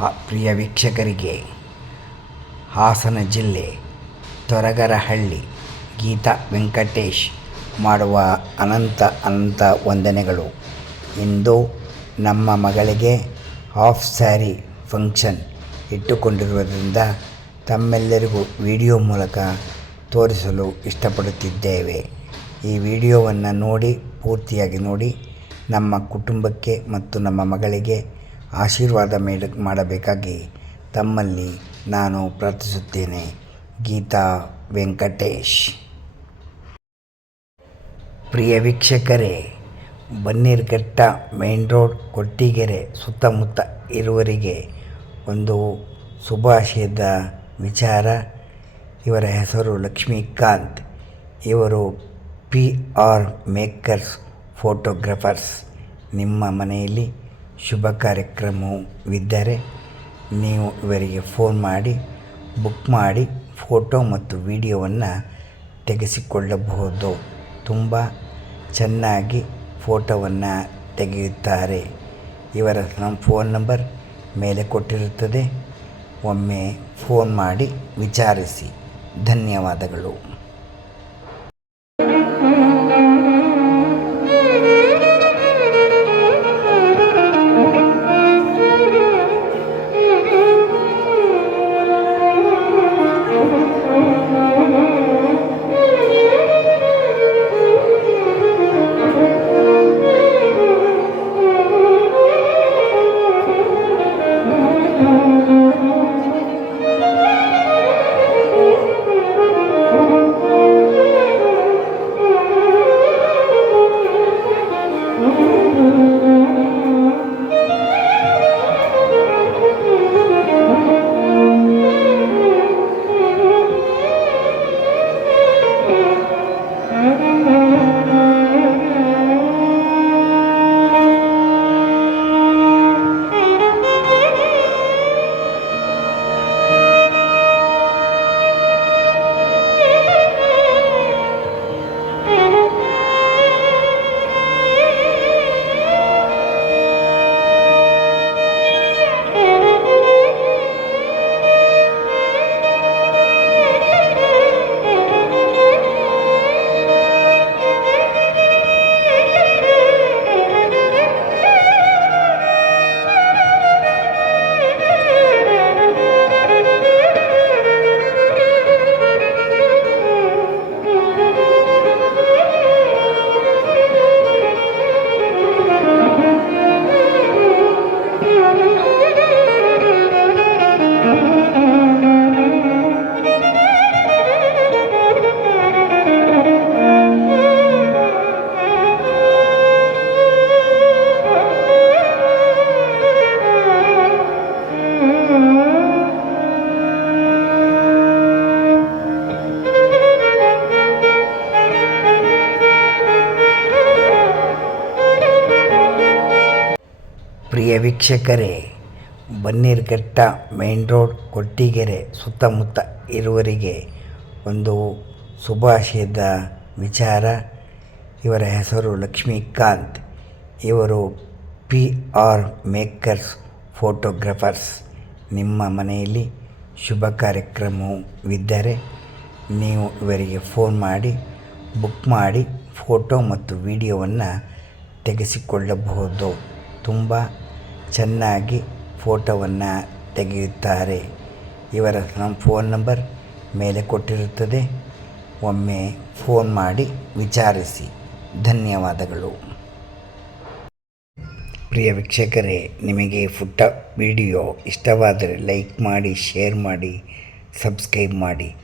ಪ್ರಿಯ ವೀಕ್ಷಕರಿಗೆ ಹಾಸನ ಜಿಲ್ಲೆ ತೊರಗರಹಳ್ಳಿ ಗೀತಾ ವೆಂಕಟೇಶ್ ಮಾಡುವ ಅನಂತ ವಂದನೆಗಳು. ಇಂದು ನಮ್ಮ ಮಗಳಿಗೆ ಹಾಫ್ ಸ್ಯಾರಿ ಫಂಕ್ಷನ್ ಇಟ್ಟುಕೊಂಡಿರುವುದರಿಂದ ತಮ್ಮೆಲ್ಲರಿಗೂ ವಿಡಿಯೋ ಮೂಲಕ ತೋರಿಸಲು ಇಷ್ಟಪಡುತ್ತಿದ್ದೇವೆ. ಈ ವಿಡಿಯೋವನ್ನು ನೋಡಿ ಪೂರ್ತಿಯಾಗಿ ನೋಡಿ ನಮ್ಮ ಕುಟುಂಬಕ್ಕೆ ಮತ್ತು ನಮ್ಮ ಮಗಳಿಗೆ ಆಶೀರ್ವಾದ ಮಾಡಬೇಕಾಗಿ ತಮ್ಮಲ್ಲಿ ನಾನು ಪ್ರಾರ್ಥಿಸುತ್ತೇನೆ. ಗೀತಾ ವೆಂಕಟೇಶ್. ಪ್ರಿಯ ವೀಕ್ಷಕರೇ, ಬನ್ನೇರುಘಟ್ಟ ಮೇನ್ ರೋಡ್ ಕೊಟ್ಟಿಗೆರೆ ಸುತ್ತಮುತ್ತ ಇರುವವರಿಗೆ ಒಂದು ಶುಭಾಶಯದ ವಿಚಾರ. ಇವರ ಹೆಸರು ಲಕ್ಷ್ಮೀಕಾಂತ್. ಇವರು PR ಮೇಕರ್ಸ್ ಫೋಟೋಗ್ರಾಫರ್ಸ್. ನಿಮ್ಮ ಮನೆಯಲ್ಲಿ ಶುಭ ಕಾರ್ಯಕ್ರಮವಿದ್ದರೆ ನೀವು ಇವರಿಗೆ ಫೋನ್ ಮಾಡಿ ಬುಕ್ ಮಾಡಿ ಫೋಟೋ ಮತ್ತು ವಿಡಿಯೋವನ್ನು ತೆಗೆಸಿಕೊಳ್ಳಬಹುದು. ತುಂಬ ಚೆನ್ನಾಗಿ ಫೋಟೋವನ್ನು ತೆಗೆಯುತ್ತಾರೆ. ಇವರ ಫೋನ್ ನಂಬರ್ ಮೇಲೆ ಕೊಟ್ಟಿರುತ್ತದೆ. ಒಮ್ಮೆ ಫೋನ್ ಮಾಡಿ ವಿಚಾರಿಸಿ. ಧನ್ಯವಾದಗಳು. ಪ್ರಿಯ ವೀಕ್ಷಕರೇ, ಬನ್ನೇರುಘಟ್ಟ ಮೇನ್ ರೋಡ್ ಕೊಟ್ಟಿಗೆರೆ ಸುತ್ತಮುತ್ತ ಇರುವವರಿಗೆ ಒಂದು ಶುಭಾಶಯದ ವಿಚಾರ. ಇವರ ಹೆಸರು ಲಕ್ಷ್ಮೀಕಾಂತ್. ಇವರು PR ಮೇಕರ್ಸ್ ಫೋಟೋಗ್ರಾಫರ್ಸ್. ನಿಮ್ಮ ಮನೆಯಲ್ಲಿ ಶುಭ ಕಾರ್ಯಕ್ರಮವಿದ್ದರೆ ನೀವು ಇವರಿಗೆ ಫೋನ್ ಮಾಡಿ ಬುಕ್ ಮಾಡಿ ಫೋಟೋ ಮತ್ತು ವಿಡಿಯೋವನ್ನು ತೆಗೆಸಿಕೊಳ್ಳಬಹುದು. ತುಂಬ ಚೆನ್ನಾಗಿ ಫೋಟೋವನ್ನು ತೆಗೆಯುತ್ತಾರೆ. ಇವರ ಫೋನ್ ನಂಬರ್ ಮೇಲೆ ಕೊಟ್ಟಿರುತ್ತದೆ. ಒಮ್ಮೆ ಫೋನ್ ಮಾಡಿ ವಿಚಾರಿಸಿ. ಧನ್ಯವಾದಗಳು. ಪ್ರಿಯ ವೀಕ್ಷಕರೇ, ನಿಮಗೆ ಪುಟ್ಟ ವಿಡಿಯೋ ಇಷ್ಟವಾದರೆ ಲೈಕ್ ಮಾಡಿ, ಶೇರ್ ಮಾಡಿ, ಸಬ್ಸ್ಕ್ರೈಬ್ ಮಾಡಿ.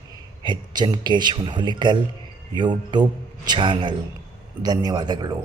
HN Keshavan Hulikal YouTube channel. ಧನ್ಯವಾದಗಳು.